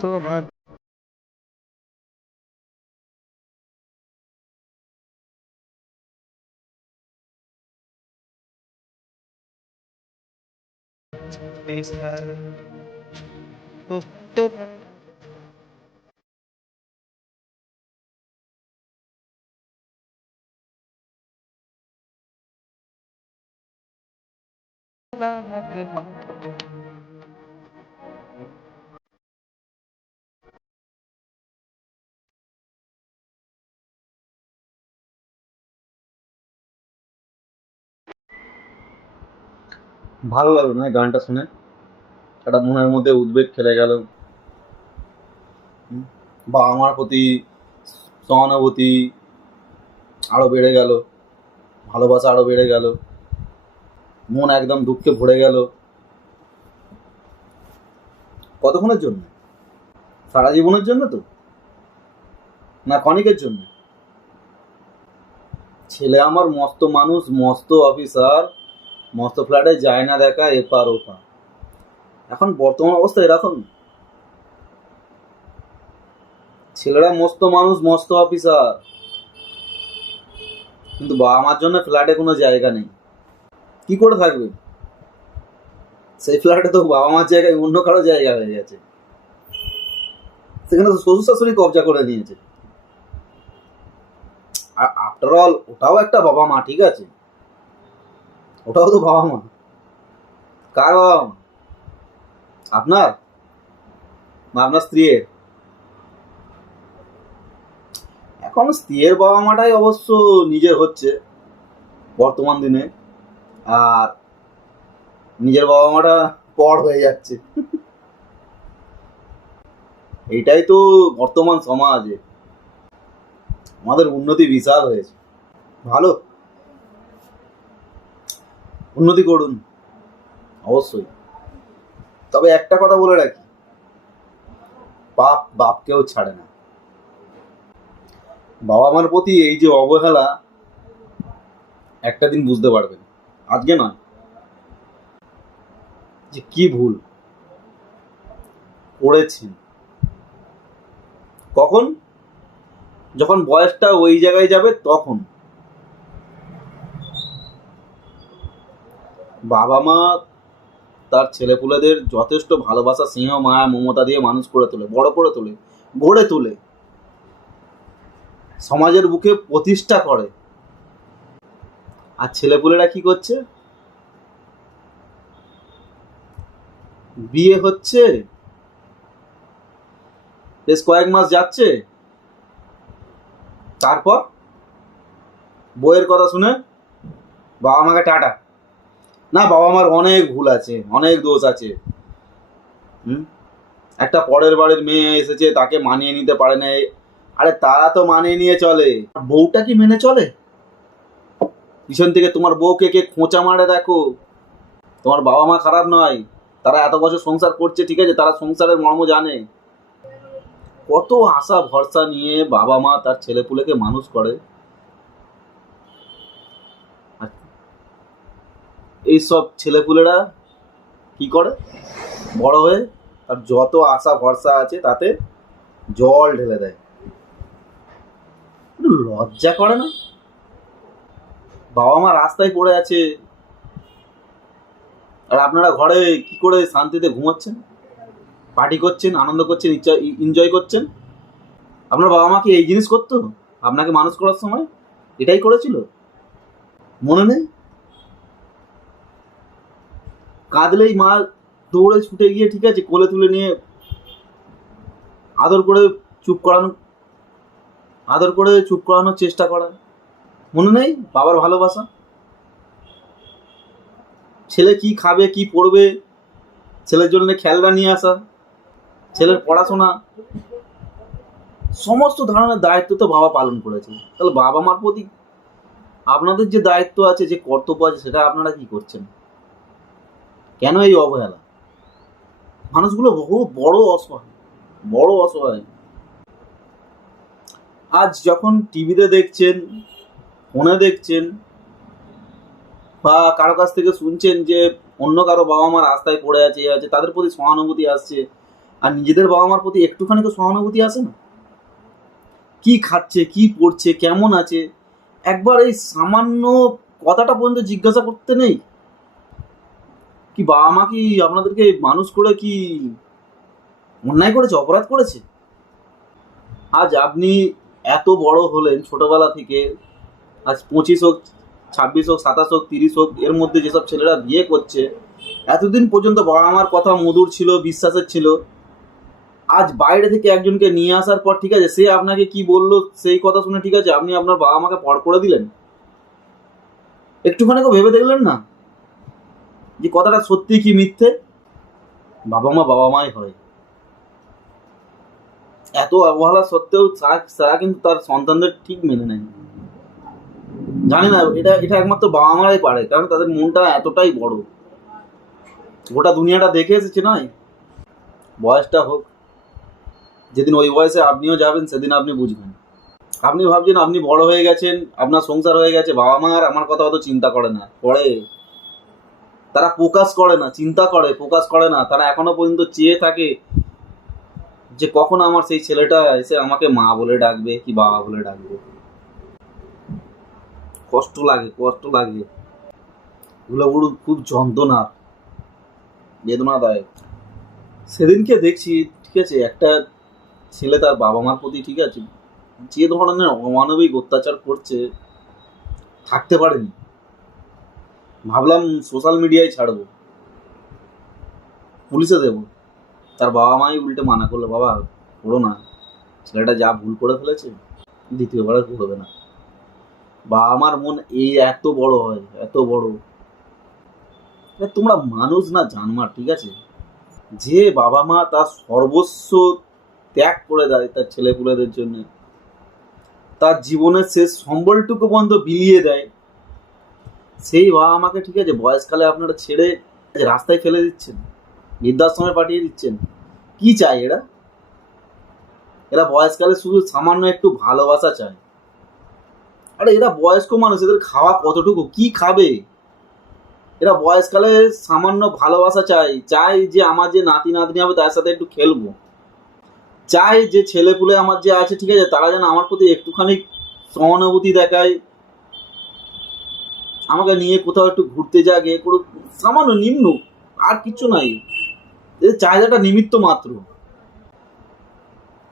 তোমার ভালো লাগল না গানটা শুনে। একটা মনের মধ্যে উদ্বেগ খেলে গেল। হুম, বাবা মার প্রতি সহানুভূতি আরও বেড়ে গেল ভালোবাসা আরও বেড়ে গেল মন একদম দুঃখে ভরে গেল। কতক্ষণের জন্য? সারা জীবনের জন্য তো? না ক্ষণিকের জন্য? ছেলে আমার মস্ত মানুষ মস্ত অফিসার মস্ত ফ্ল্যাটে যায় না দেখা এপার ওপার এখন বর্তমান অবস্থা এরকম। ছেলেরা মস্ত মানুষ, মস্ত অফিসার কিন্তু বাবা মার জন্য ফ্ল্যাটে কোনো জায়গা নেই। কি করে থাকবে? সেই ফ্ল্যাটে তো বাবা মার জায়গায় অন্য কারও জায়গা হয়ে গেছে। সেখানে তো শ্বশুর শাশুড়ি কবজা করে নিয়েছে। আর আফটার অল ওটাও একটা বাবা মা, ঠিক আছে? ওটাও তো বাবা মা কার বাবা মা আপনার আপনার স্ত্রীর। এখন স্ত্রীর বাবা মাটাই অবশ্য নিজের হচ্ছে, বর্তমান দিনে। আর নিজের বাবা মাটা পর হয়ে যাচ্ছে। এইটাই তো বর্তমান সমাজে। আমাদের উন্নতি বিশাল হয়েছে। ভালো? উন্নতি করুন। অবশ্যই। তবে একটা কথা বলে রাখি। বাপ বাপকেও ছাড়ে না। বাবা মার প্রতি এই যে অবহেলা, একটা দিন বুঝতে পারবেন। আজকে নয়। যে কি ভুল। করেছেন কখন? যখন বয়সটা ওই জায়গায় যাবে তখন। বাবা মা তার ছেলেপুলেদের যথেষ্ট ভালোবাসা, স্নেহ, মায়া, মমতা দিয়ে মানুষ করে তোলে, বড় করে তোলে, গড়ে তোলে। সমাজের বুকে প্রতিষ্ঠা করে। আর ছেলেপুলেরা কি করছে? বিয়ে হচ্ছে। বেশ কয়েক মাস যাচ্ছে। তারপর বইয়ের কথা শুনে বাবা মাকে টাটা। না, বাবা মার অনেক ভুল আছে, অনেক দোষ আছে। হুম? একটা পরের বাড়ির মেয়ে এসেছে, তাকে মানিয়ে নিতে পারে না আরে তারা তো মানিয়ে নিয়ে চলে। বউটা কি মেনে চলে? পিছন থেকে তোমার বউকে কে খোঁচা মারে দেখো। তোমার বাবা মা খারাপ নয়। তারা এত বছর সংসার করছে, ঠিক আছে? তারা সংসারের মর্ম জানে। কত আশা, ভরসা নিয়ে বাবা মা তার ছেলেপুলেকে মানুষ করে। এইসব ছেলেপুলেরা কি করে? বড় হয়ে তার যত আশা ভরসা আছে তাতে জল ঢেলে দেয়। লজ্জা করে না? বাবা মা রাস্তায় পড়ে আছে। আর আপনারা ঘরে কি করে শান্তিতে ঘুমাচ্ছেন? পার্টি করছেন, আনন্দ করছেন এনজয় করছেন? আপনার বাবা মা কি এই জিনিস করতো? আপনাকে মানুষ করার সময় এটাই করেছিল? মনে নেই? কাঁদলেই মা দৌড়ে ছুটে গিয়ে ঠিক আছে, কোলে তুলে নিয়ে আদর করে চুপ করানো, আদর করে চুপ করানোর চেষ্টা করা। মনে নেই? বাবার ভালোবাসা? ছেলে কি খাবে, কি পড়বে? ছেলের জন্য খেলনা নিয়ে আসা, ছেলের পড়াশোনা। সমস্ত ধরনের দায়িত্ব তো বাবা পালন করেছে। তাহলে বাবা মার প্রতি আপনাদের যে দায়িত্ব আছে, যে কর্তব্য আছে, সেটা আপনারা কি করছেন? কেন এই অবহেলা? মানুষগুলো বহু বড় অসহায় বড় অসহায়। আজ যখন টিভিতে দেখছেন, ফোনে দেখছেন, বা কারও কাছ থেকে শুনছেন যে অন্য কারও বাবা মার রাস্তায় পড়ে আছে, এ আছে, তাদের প্রতি সহানুভূতি আসছে, আর নিজেদের বাবা মার প্রতি একটুখানি তো সহানুভূতি আসে না? কি খাচ্ছে, কি পড়ছে, কেমন আছে? একবার এই সামান্য কথাটা পর্যন্ত জিজ্ঞাসা করতে নেই। কি বাবা মা কি আপনাদেরকে মানুষ করে কি অন্যায় করেছে, অপরাধ করেছে? আজ আপনি এত বড় হলেন ছোটবেলা থেকে, আজ পঁচিশ হোক, ছাব্বিশ হোক, সাতাশ হোক, তিরিশ হোক, এর মধ্যে যেসব ছেলেরা বিয়ে করছে, এতদিন পর্যন্ত বাবা মার কথা মধুর ছিল, বিশ্বাসের ছিল, আজ বাইরে থেকে একজনকে নিয়ে আসার পর ঠিক আছে, সে আপনাকে কি বলল সেই কথা শুনে ঠিক আছে, আপনি আপনার বাবা মাকে পর করে দিলেন। একটুখানি ভেবে দেখলেন না? যে কথাটা সত্যি কি মিথ্যে? বাবা মা বাবা মাই হয়। এত অবহেলা সত্ত্বেও তারা কিন্তু তার সন্তানদের ঠিক মেনে নেয়। জানি না, এটা এটা একমাত্র বাবা মারাই পারে, কারণ তাদের মনটা এতটাই বড়। গোটা দুনিয়াটা দেখে এসেছে নয়। বয়সটা হোক, যেদিন ওই বয়সে আপনিও যাবেন, সেদিন আপনি বুঝবেন। আপনি ভাবছেন আপনি বড় হয়ে গেছেন, আপনার সংসার হয়ে গেছে, বাবা মা আর আমার কথা অত চিন্তা করে না করে তারা ফোকাস করে না, চিন্তা করে ফোকাস করে না। তারা এখনও পর্যন্ত চেয়ে থাকে যে কখন আমার সেই ছেলেটা এসে আমাকে মা বলে ডাকবে কি বাবা বলে ডাকবে। কষ্ট লাগে কষ্ট লাগে। বড় খুব যন্ত্রণার বেদনাদায়ক। সেদিনকে দেখছি, ঠিক আছে, একটা ছেলে তার বাবা মার প্রতি, ঠিক আছে, যে ধরনের অমানবিক অত্যাচার করছে, থাকতে পারেনি। ভাবলাম সোশ্যাল মিডিয়ায় ছাড়বো। পুলিশে দেবো। তার বাবা মাই উল্টে মানা করল, বাবা, করো না। ছেলেটা যা ভুল করে ফেলেছে দ্বিতীয়বার আর করবে না। বাবা মার মন এই এত বড় হয়, এত বড়। তোমরা মানুষ না জানমার ঠিক আছে? যে বাবা মা তার সর্বস্ব ত্যাগ করে দেয় তার ছেলেপুলেদের জন্য, তার জীবনের শেষ সম্বলটুকু পর্যন্ত বিলিয়ে দেয় সেই বাবা মাকে ঠিক আছে, বয়সকালে আপনারা ছেড়ে রাস্তায় ফেলে দিচ্ছেন, বৃদ্ধাশ্রমে পাঠিয়ে দিচ্ছেন, কি চাই এরা? এরা বয়সকালে শুধু সামান্য একটু ভালোবাসা চায়। আরে এরা বয়স্ক মানুষ, এদের খাওয়া কতটুকু, কি খাবে? এরা বয়সকালে সামান্য ভালোবাসা চাই চাই যে আমার যে নাতি নাতনি হবে তার সাথে একটু খেলব। চাই যে ছেলেপুলে আমার যে আছে, ঠিক আছে, তারা যেন আমার প্রতি একটুখানি সহানুভূতি দেখায় আমাকে নিয়ে কোথাও একটু ঘুরতে যাক এ করুক, সামান্য নিম্ন, আর কিছু নাই। এদের চাহিদাটা নিমিত্ত মাত্র।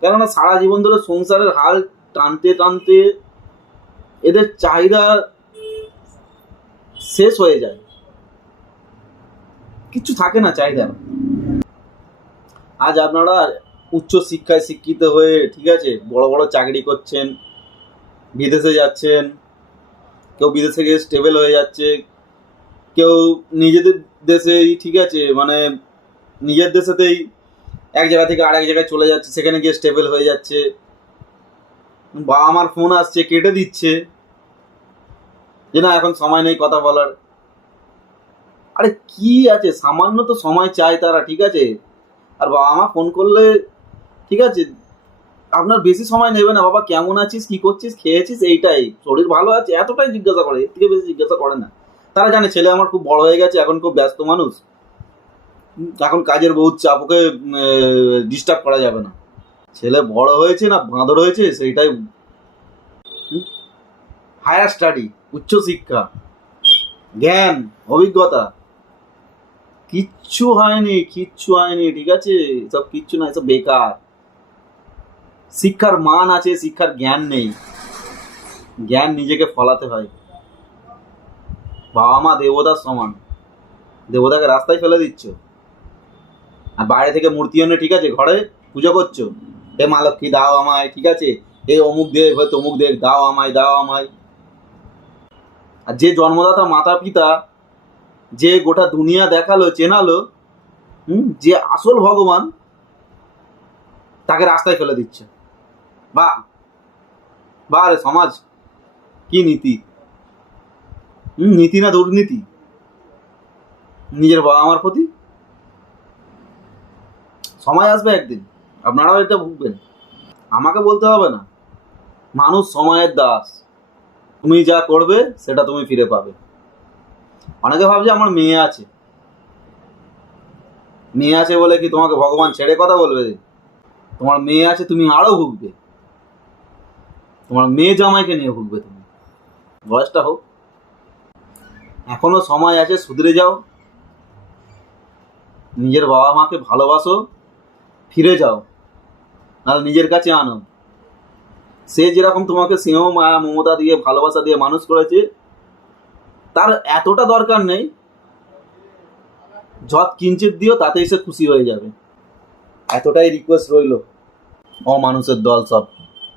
কেননা সারা জীবন ধরে সংসারের হাল টানতে টানতে এদের চাহিদা শেষ হয়ে যায়। কিছু থাকে না চাহিদা আজ আপনারা উচ্চ শিক্ষায় শিক্ষিত হয়ে, ঠিক আছে, বড় বড় চাকরি করছেন, বিদেশে যাচ্ছেন কেউ বিদেশে গিয়ে স্টেবল হয়ে যাচ্ছে, কেউ নিজেদের দেশেই ঠিক আছে মানে নিজের দেশেতেই এক জায়গা থেকে আরেক জায়গায় চলে যাচ্ছে, সেখানে গিয়ে স্টেবল হয়ে যাচ্ছে। বাবা আমার ফোন আসছে, কেটে দিচ্ছে। যে না, এখন সময় নেই কথা বলার। আরে কি আছে? সামান্য তো সময় চায় তারা, ঠিক আছে? আর বাবা মা ফোন করলে, ঠিক আছে আপনার বেশি সময় নেবে না, বাবা, কেমন আছিস? কি করছিস? খেয়েছিস? এইটাই। শরীর ভালো আছে, এতটাই জিজ্ঞাসা করে, এর থেকে বেশি জিজ্ঞাসা করে না। তারা জানে, ছেলে আমার খুব বড় হয়ে গেছে, এখন খুব ব্যস্ত মানুষ। এখন কাজের বহুত চাপ, ওকে ডিস্টার্ব করা যাবে না। ছেলে বড় হয়েছে না, বাঁদর হয়েছে, সেইটাই হায়ার স্টাডি উচ্চশিক্ষা জ্ঞান, অভিজ্ঞতা। কিচ্ছু হয়নি কিচ্ছু হয়নি, ঠিক আছে? সব কিচ্ছু না সব বেকার। শিক্ষার মান আছে, শিক্ষার জ্ঞান নেই। জ্ঞান নিজেকে ফলাতে হয়। বাবা মা দেবতার সমান। দেবতাকে রাস্তায় ফেলে দিচ্ছ। আর বাইরে থেকে মূর্তি এনে, ঠিক আছে, ঘরে পুজো করছ। হে মা লক্ষ্মী, দাও আমায়, ঠিক আছে? এ অমুক দেব হয় তমুক দেব, দাও আমায় দাও আমায়। আর যে জন্মদাতা মাতা পিতা যে গোটা দুনিয়া দেখাল, চেনালো, হুম, যে আসল ভগবান, তাকে রাস্তায় ফেলে দিচ্ছে। বা বা রে সমাজ, কি নীতি? নীতি না দুর্নীতি? নিজের বাবা মার প্রতি? সময় আসবে একদিন, আপনারাও এটা ভুগবেন। আমাকে বলতে হবে না। মানুষ সময়ের দাস। তুমি যা করবে, সেটা তুমি ফিরে পাবে। অনেকে ভাবছে আমার মেয়ে আছে। মেয়ে আছে বলে কি তোমাকে ভগবান ছেড়ে কথা বলবে? তোমার মেয়ে আছে, তুমি আরও ভুগবে। তোমার মেয়ে জামাইকে নিয়ে ভুগবে তুমি। বয়সটা হোক। এখনও সময় আছে, সুধরে যাও। নিজের বাবা মাকে ভালোবাসো, ফিরে যাও। নাহলে নিজের কাছে আনো। সে যেরকম তোমাকে স্নেহ, মায়া, মমতা দিয়ে, ভালোবাসা দিয়ে মানুষ করেছে, তার এতটা দরকার নেই। যত কিঞ্চিত দিও, তাতেই সে খুশি হয়ে যাবে। এতটাই রিকোয়েস্ট রইল। অমানুষের দল সব।